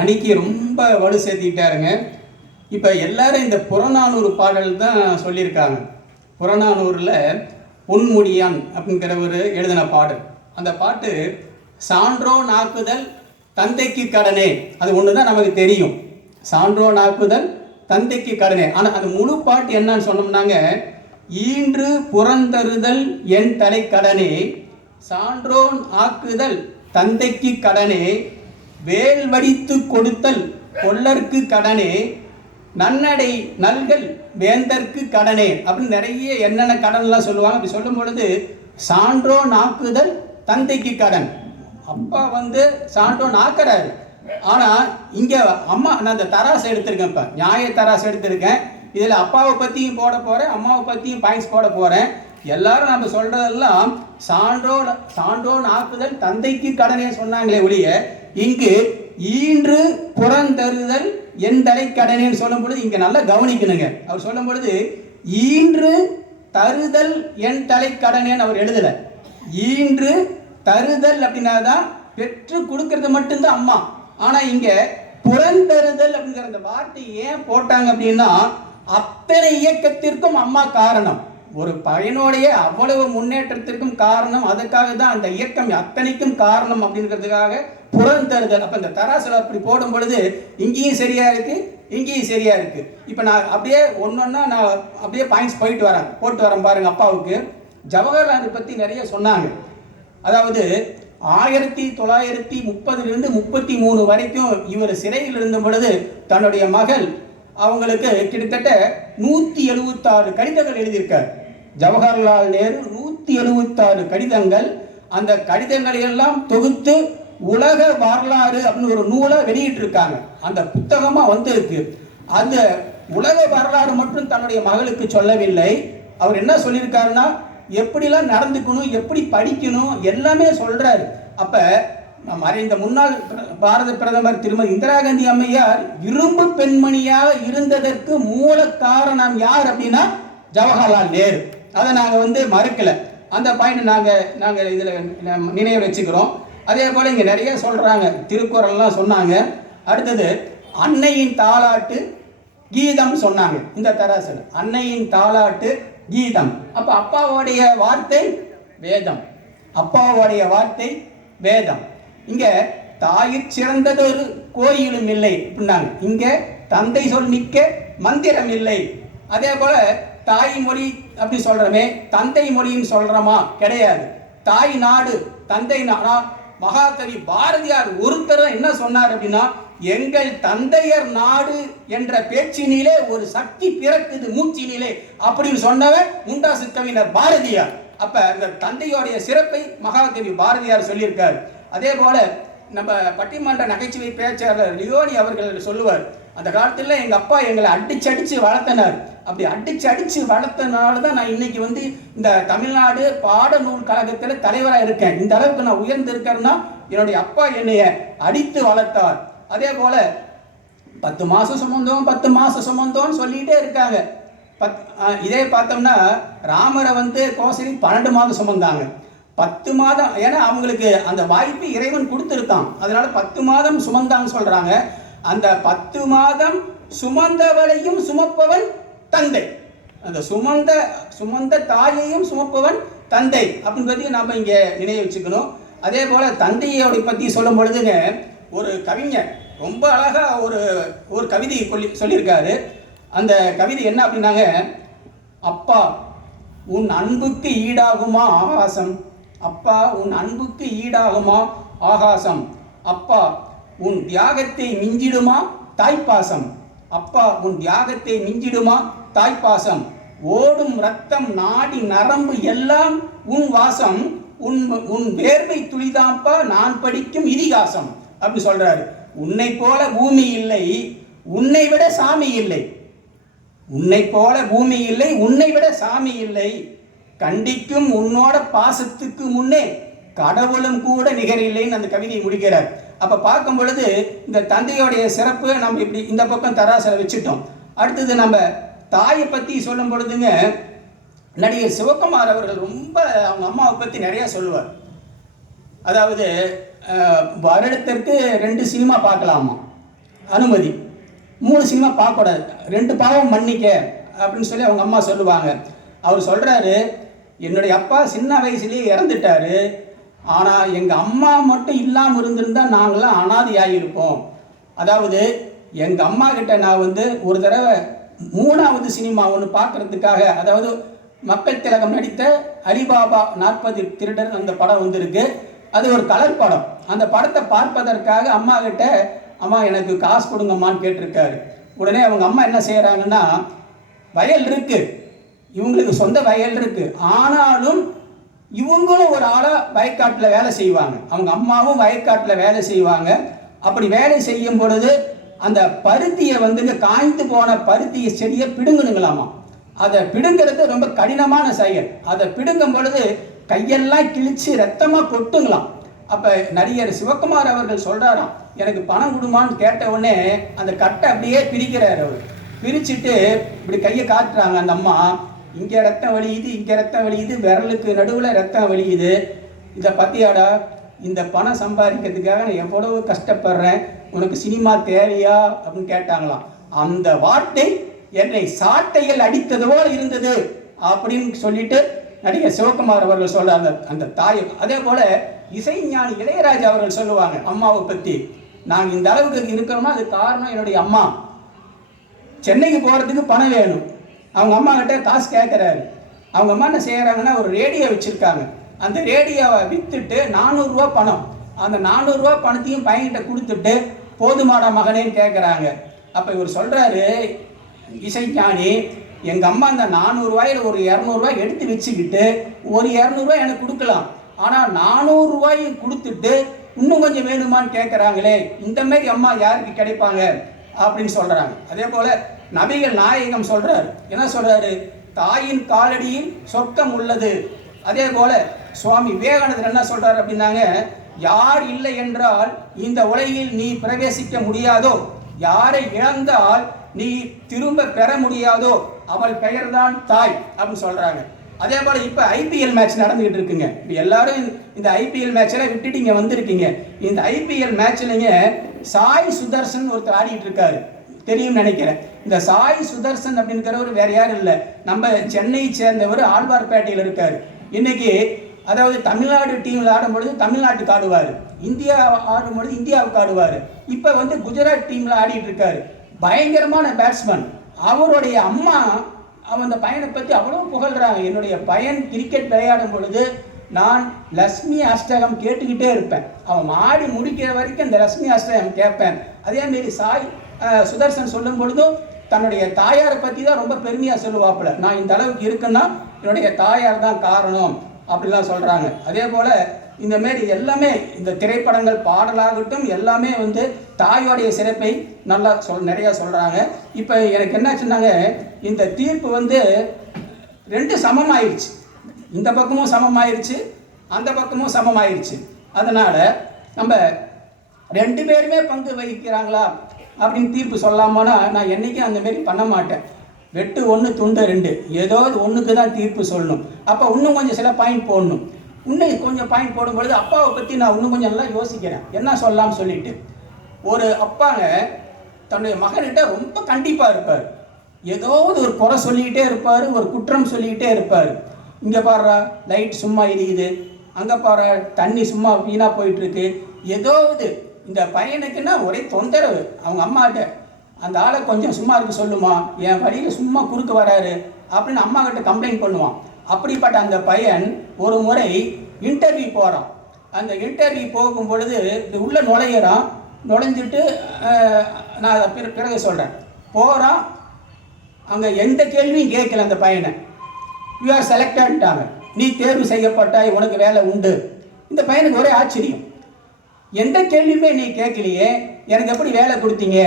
அணிக்கு ரொம்ப வலு சேர்த்திக்கிட்டாருங்க. இப்போ எல்லாரும் இந்த புறநானூறு பாடல் தான் சொல்லியிருக்காங்க. புறநானூரில் பொன்முடியான் அப்படிங்கிறவர் எழுதின பாடல். அந்த பாட்டு சான்றோ நாக்குதல் தந்தைக்கு கடனே, அது ஒன்று தான் நமக்கு தெரியும். சான்றோ நாக்குதல் தந்தைக்கு கடனே. ஆனால் அது முழு பாட்டு என்னன்னு சொன்னோம்னாங்க, ஈன்று புறந்தருதல் என் தலை கடனே, சான்றோன் ஆக்குதல் தந்தைக்கு கடனே, வேல் வடித்து கொடுத்தல் கொல்லர்க்கு கடனே, நன்னடை நல்கல் வேந்தற்கு கடனே அப்படின்னு நிறைய என்னென்ன கடன்லாம் சொல்லுவாங்க. அப்படி சொல்லும் பொழுது சான்றோ நாக்குதல் தந்தைக்கு கடன். அப்பா சான்றோ நாக்குறாரு. ஆனால் இங்கே அம்மா, நான் அந்த தராசை எடுத்திருக்கேன், இப்போ நியாய தராசை எடுத்திருக்கேன். இதில் அப்பாவை பற்றியும் போட போகிறேன், அம்மாவை பற்றியும் பாயிண்ட்ஸ் போட போகிறேன். எல்லாரும் நம்ம சொல்கிறதெல்லாம் சான்றோ நாக்குதல் தந்தைக்கு கடனே சொன்னாங்களே ஒழிய, இங்கு ஈன்று புறந்தருதல் என் தலை கடனேன்னு சொல்லும் பொழுது இங்கே நல்லா கவனிக்கணுங்க. அவர் சொல்லும் பொழுது ஈன்று தருதல் என் தலை கடனேன்னு அவர் எழுதலை. ஈன்று தருதல் அப்படின்னா தான் பெற்று கொடுக்கறது மட்டும்தான் அம்மா. ஆனால் இங்கே புறந்தருதல் அப்படிங்கிற அந்த வார்த்தை ஏன் போட்டாங்க அப்படின்னா, அத்தனை இயக்கத்திற்கும் அம்மா காரணம். ஒரு பையனுடைய அவ்வளவு முன்னேற்றத்திற்கும் காரணம், அதுக்காக தான் அந்த இயக்கம் அத்தனைக்கும் காரணம் அப்படிங்கிறதுக்காக புறந்தருதல். அப்போ இந்த தராசில் அப்படி போடும் பொழுது இங்கேயும் சரியா இருக்கு, இங்கேயும் சரியா இருக்கு. இப்போ நான் அப்படியே ஒன்னொன்னா நான் அப்படியே பாயிண்ட்ஸ் போட்டு வரேன் பாருங்க. அப்பாவுக்கு ஜவஹர்லால் பற்றி நிறைய சொன்னாங்க. அதாவது 1930 33 வரைக்கும் இவர் சிறையில் இருந்த பொழுது தன்னுடைய மகள் அவங்களுக்கு கிட்டத்தட்ட 176 கடிதங்கள் எழுதியிருக்கார். ஜவஹர்லால் நேரு 176 கடிதங்கள். அந்த கடிதங்களை எல்லாம் தொகுத்து உலக வரலாறு அப்படின்னு ஒரு நூலை வெளியிட்டிருக்காங்க. அந்த புத்தகமாக வந்திருக்கு. அந்த உலக வரலாறு மட்டும் தன்னுடைய மகளுக்கு சொல்லவில்லை. அவர் என்ன சொல்லியிருக்காருன்னா, எப்படிலாம் நடந்துக்கணும், எப்படி படிக்கணும் எல்லாமே சொல்றாரு. அப்ப மறைந்த முன்னாள் பாரத பிரதமர் திருமதி இந்திரா காந்தி அம்மையார் இரும்பு பெண்மணியாக இருந்ததற்கு மூல காரணம் யார் அப்படின்னா ஜவஹர்லால் நேரு. அதை நாங்கள் மறுக்கல. அந்த பாயிண்ட் நாங்கள் இதில் நினைவு வச்சுக்கிறோம். அதே போல் இங்கே நிறைய சொல்கிறாங்க, திருக்குறள்லாம் சொன்னாங்க. அடுத்தது அன்னையின் தாலாட்டு கீதம் சொன்னாங்க. இந்த தராசில் அன்னையின் தாலாட்டு கீதம். அப்போ அப்பாவுடைய வார்த்தை வேதம், அப்பாவுடைய வார்த்தை வேதம். இங்கே தாயிற் சிறந்ததொரு கோயிலும் இல்லை அப்படின்னாங்க. இங்கே தந்தை சொல் மிக்க மந்திரம் இல்லை. அதே போல தாய் மொழி அப்படி சொல்றோமே, தந்தை மொழின்னு சொல்றோமா? கிடையாது. தாய் நாடு தந்தை நாடா. மகாகவி பாரதியார் ஒருத்தர் என்ன சொன்னார் அப்படின்னா, எங்கள் தந்தையர் நாடு என்ற பேச்சினிலே ஒரு சக்தி பிறக்குது மூச்சினிலே அப்படின்னு சொன்னவர் முண்டாசு கவிஞர் பாரதியார். அப்ப இந்த தந்தையோடைய சிறப்பை மகாகவி பாரதியார் சொல்லியிருக்கார். அதே போல நம்ம பட்டிமன்ற நகைச்சுவை பேச்சாளர் லியோனி அவர்கள் சொல்லுவார், அந்த காலத்தில் எங்கள் அப்பா எங்களை அடிச்சு வளர்த்தனார். அப்படி அடிச்சு வளர்த்தனால தான் நான் இன்னைக்கு இந்த தமிழ்நாடு பாடநூல் கழகத்தில் தலைவராக இருக்கேன். இந்த அளவுக்கு நான் உயர்ந்திருக்கேன்னா என்னுடைய அப்பா என்னைய அடித்து வளர்த்தார். அதே போல 10 மாசம் சுமந்தோம் 10 மாசம் சுமந்தோன்னு சொல்லிட்டே இருக்காங்க. இதே பார்த்தோம்னா ராமரை கோசரி 12 மாதம் சுமந்தாங்க. 10 மாதம், ஏன்னா அவங்களுக்கு அந்த வாய்ப்பு இறைவன் கொடுத்துருக்கான். அதனால 10 மாதம் சுமந்தான்னு சொல்றாங்க. அந்த 10 மாதம் சுமந்தவளையும் சுமப்பவன் தந்தை. அந்த சுமந்த தாயையும் சுமப்பவன் தந்தை அப்படின்றதையும் நாம இங்க நினைவு வச்சுக்கணும். அதே போல தந்தையோட பத்தி சொல்லும் பொழுதுங்க, ஒரு கவிஞர் ரொம்ப அழகா ஒரு கவிதை சொல்லியிருக்காரு. அந்த கவிதை என்ன அப்படின்னாங்க, அப்பா உன் அன்புக்கு ஈடாகுமா ஆகாசம், அப்பா உன் அன்புக்கு ஈடாகுமா ஆகாசம், அப்பா உன் தியாகத்தை மிஞ்சிடுமா தாய்ப்பாசம், அப்பா உன் தியாகத்தை மிஞ்சிடுமா தாய்ப்பாசம், ஓடும் ரத்தம் நாடி நரம்பு எல்லாம் உன் வாசம், உன் வேர்வை துளிதாப்பா நான் படிக்கும் இதிகாசம் அப்படி சொல்றாரு. உன்னை போல பூமி இல்லை, உன்னை விட சாமி இல்லை, உன்னை போல பூமி இல்லை, உன்னை விட சாமி இல்லை, கண்டிக்கும் உன்னோட பாசத்துக்கு முன்னே கடவுளும் கூட நிகரில்லைன்னு அந்த கவிதையை முடிக்கிறார். அப்ப பார்க்கும் பொழுது இந்த தந்தையோடைய சிறப்பு நம்ம இப்படி இந்த பக்கம் தராசில வச்சுட்டோம். அடுத்தது நம்ம தாயை பத்தி சொல்லும் பொழுதுங்க, நடிகர் சிவகுமார் அவர்கள் ரொம்ப அவங்க அம்மாவை பத்தி நிறைய சொல்லுவார். அதாவது வருடத்திற்கு 2 சினிமா பார்க்கலாமா, அனுமதி, 3 சினிமா பார்க்கக்கூடாது, 2 பாவம் மன்னிக்க அப்படின்னு சொல்லி அவங்க அம்மா சொல்லுவாங்க. அவர் சொல்கிறாரு, என்னுடைய அப்பா சின்ன வயசுலேயே இறந்துட்டாரு, ஆனால் எங்கள் அம்மா மட்டும் இல்லாமல் இருந்திருந்தால் நாங்களாம் அனாதையாகியிருப்போம். அதாவது எங்கள் அம்மா கிட்ட நான் ஒரு தடவை 3வது சினிமா ஒன்று பார்க்குறதுக்காக, அதாவது மக்கள் திலகம் நடித்த அலிபாபா 40 திருடர் அந்த படம் வந்திருக்கு. அது ஒரு கலர் படம். அந்த படத்தை பார்ப்பதற்காக அம்மா கிட்ட, அம்மா எனக்கு காசு கொடுங்கம்மான்னு கேட்டிருக்காரு. உடனே அவங்க அம்மா என்ன செய்கிறாங்கன்னா, வயல் இருக்குது, இவங்களுக்கு சொந்த வயல் இருக்குது, ஆனாலும் இவங்களும் ஒரு ஆளாக வயக்காட்டில் வேலை செய்வாங்க. அவங்க அம்மாவும் வயக்காட்டில் வேலை செய்வாங்க. அப்படி வேலை செய்யும் பொழுது அந்த பருத்தியை காய்ந்து போன பருத்தியை செடியை பிடுங்கணுங்களாமா. அதை பிடுங்கிறது ரொம்ப கடினமான செயல். அதை பிடுங்கும் பொழுது கையெல்லாம் கிழிச்சு ரத்தமாக கொட்டுங்களாம். அப்போ நடிகர் சிவகுமார் அவர்கள் சொல்கிறாராம், எனக்கு பணம் கொடுமான்னு கேட்ட உடனே அந்த கட்டை அப்படியே பிரிக்கிறார். அவர் பிரிச்சுட்டு இப்படி கையை காட்டுறாங்க. அந்த அம்மா, இங்கே ரத்தம் வலியுது, இங்கே ரத்தம் வலியுது, விரலுக்கு நடுவில் ரத்தம் வலியுது, இதை பற்றியாடா, இந்த பணம் சம்பாதிக்கிறதுக்காக நான் எவ்வளவு கஷ்டப்படுறேன், உனக்கு சினிமா தேவையா அப்படின்னு கேட்டாங்களாம். அந்த வார்த்தை என்னை சாட்டையில் அடித்தது போல இருந்தது அப்படின்னு சொல்லிட்டு நடிகர் சிவகுமார் அவர்கள் சொல்றாங்க அந்த தாய். அதே போல இசைஞானி இளையராஜா அவர்கள் சொல்லுவாங்க அம்மாவை பற்றி, நாங்கள் இந்த அளவுக்கு இருக்கிறோம்னா அது காரணம் என்னுடைய அம்மா. சென்னைக்கு போகிறதுக்கு பணம் வேணும், அவங்க அம்மா கிட்ட காசு கேட்குறாரு. அவங்க அம்மா என்ன செய்கிறாங்கன்னா, ஒரு ரேடியோ வச்சுருக்காங்க. அந்த ரேடியோவை விற்றுட்டு 400 ரூபா பணம், அந்த 400 ரூபா பணத்தையும் பையன்கிட்ட கொடுத்துட்டு போதுமாட மகனேன்னு கேட்குறாங்க. அப்போ இவர் சொல்கிறாரு, இசைஞானி, எங்கள் அம்மா அந்த 400 ரூபாயில் ஒரு 200 ரூபாய் எடுத்து வச்சுக்கிட்டு ஒரு 200 ரூபாய் எனக்கு கொடுக்கலாம், ஆனால் 400 ரூபாயும் கொடுத்துட்டு இன்னும் கொஞ்சம் வேணுமான்னு கேட்குறாங்களே, இந்த மாதிரி அம்மா யாருக்கு கிடைப்பாங்க அப்படின்னு சொல்கிறாங்க. அதே போல் நபிகள் நாயகம் சொல்கிறார், என்ன சொல்கிறாரு, தாயின் காலடியில் சொர்க்கம் உள்ளது. அதே போல் சுவாமி விவேகானந்தர் என்ன சொல்கிறார் அப்படின்னாங்க, யார் இல்லை என்றால் இந்த உலகில் நீ பிரவேசிக்க முடியாதோ, யாரை இழந்தால் நீ திரும்ப பெற முடியாதோ அவள் பெயர்தான் தாய் அப்படின்னு சொல்கிறாங்க. அதே போல் இப்போ ஐபிஎல் மேட்ச் நடந்துகிட்டு இருக்குங்க. இப்போ எல்லாரும் இந்த ஐபிஎல் மேட்செல்லாம் விட்டுட்டு இங்கே வந்திருக்கீங்க. இந்த ஐபிஎல் மேட்ச்லைங்க சாய் சுதர்சன் ஒருத்தர் ஆடிட்டு இருக்காரு, தெரியும் நினைக்கிறேன். இந்த சாய் சுதர்சன் அப்படிங்கிறவர் வேற யாரும் இல்லை, நம்ம சென்னையை சேர்ந்தவர், ஆழ்வார்பேட்டையில் இருக்கார். இன்னைக்கு அதாவது தமிழ்நாடு டீமில் ஆடும்பொழுது தமிழ்நாட்டுக்கு ஆடுவார், இந்தியா ஆடும்பொழுது இந்தியாவுக்கு ஆடுவார். இப்போ குஜராத் டீமில் ஆடிட்டு இருக்காரு. பயங்கரமான பேட்ஸ்மேன். அவருடைய அம்மா அந்த பையனை பற்றி அவ்வளோ புகழ்கிறாங்க. என்னுடைய பையன் கிரிக்கெட் விளையாடும் பொழுது நான் லட்சுமி அஷ்டகம் கேட்டுக்கிட்டே இருப்பேன், அவன் ஆடி முடிக்கிற வரைக்கும் அந்த லட்சுமி அஷ்டகம் கேட்பேன். அதேமாரி சாய் சுதர்சன் சொல்லும் பொழுதும் தன்னுடைய தாயாரை பற்றி தான் ரொம்ப பெருமையாக சொல்லுவாப்புல, நான் இந்த அளவுக்கு இருக்குன்னா என்னுடைய தாயார் தான் காரணம் அப்படிலாம் சொல்கிறாங்க. அதே போல் இந்தமாரி எல்லாமே இந்த திரைப்படங்கள், பாடலாகட்டும், எல்லாமே தாயோடைய சிறப்பை நல்லா நிறையா சொல்கிறாங்க. இப்போ எனக்கு என்ன சொன்னாங்க, இந்த தீர்ப்பு 2 சமமாயிருச்சு, இந்த பக்கமும் சமமாயிருச்சு, அந்த பக்கமும் சமமாயிருச்சு. அதனால் நம்ம 2 பேருமே பங்கு வகிக்கிறாங்களா அப்படின்னு தீர்ப்பு சொல்லாமனா நான் என்றைக்கும் அந்தமாரி பண்ண மாட்டேன். வெட்டு 1 துண்டு 2, ஏதாவது ஒன்றுக்கு தான் தீர்ப்பு சொல்லணும். அப்போ இன்னும் கொஞ்சம் சில பாயிண்ட் போடணும். இன்னும் கொஞ்சம் பாயிண்ட் போடும்பொழுது அப்பாவை பற்றி நான் இன்னும் கொஞ்சம் நல்லா யோசிக்கிறேன், என்ன சொல்லலாம்னு சொல்லிட்டு. ஒரு அப்பாங்க தன்னுடைய மகன்கிட்ட ரொம்ப கண்டிப்பாக இருப்பார், ஏதாவது ஒரு குறை சொல்லிக்கிட்டே இருப்பார், ஒரு குற்றம் சொல்லிக்கிட்டே இருப்பார். இங்கே பாடுறா லைட் சும்மா எரியுது, அங்கே பாடுற தண்ணி சும்மா வீணாக போயிட்டுருக்கு, ஏதாவது இந்த பையனுக்குன்னா ஒரே தொந்தரவு. அவங்க அம்மாட்ட, அந்த ஆளை கொஞ்சம் சும்மா இருக்க சொல்லுமா, என் வழியில் சும்மா குறுக்கு வராரு அப்படின்னு அம்மா கிட்ட கம்ப்ளைண்ட் பண்ணுவான். அப்படிப்பட்ட அந்த பையன் ஒரு முறை இன்டர்வியூ போகிறான். அந்த இன்டர்வியூ போகும் பொழுது உள்ளே நுழையிறான். நுழைஞ்சிட்டு நான் அதை பிறகு சொல்கிறேன். போகிறான், அங்கே எந்த கேள்வியும் கேட்கல அந்த பையனை. யூ ஆர் செலக்டட்ட்டாங்க, நீ தேர்வு செய்யப்பட்டாய், உனக்கு வேலை உண்டு. இந்த பையனுக்கு ஒரே ஆச்சரியம், எந்த கேள்வியுமே நீ கேட்கலையே, எனக்கு எப்படி வேலை கொடுத்தீங்க?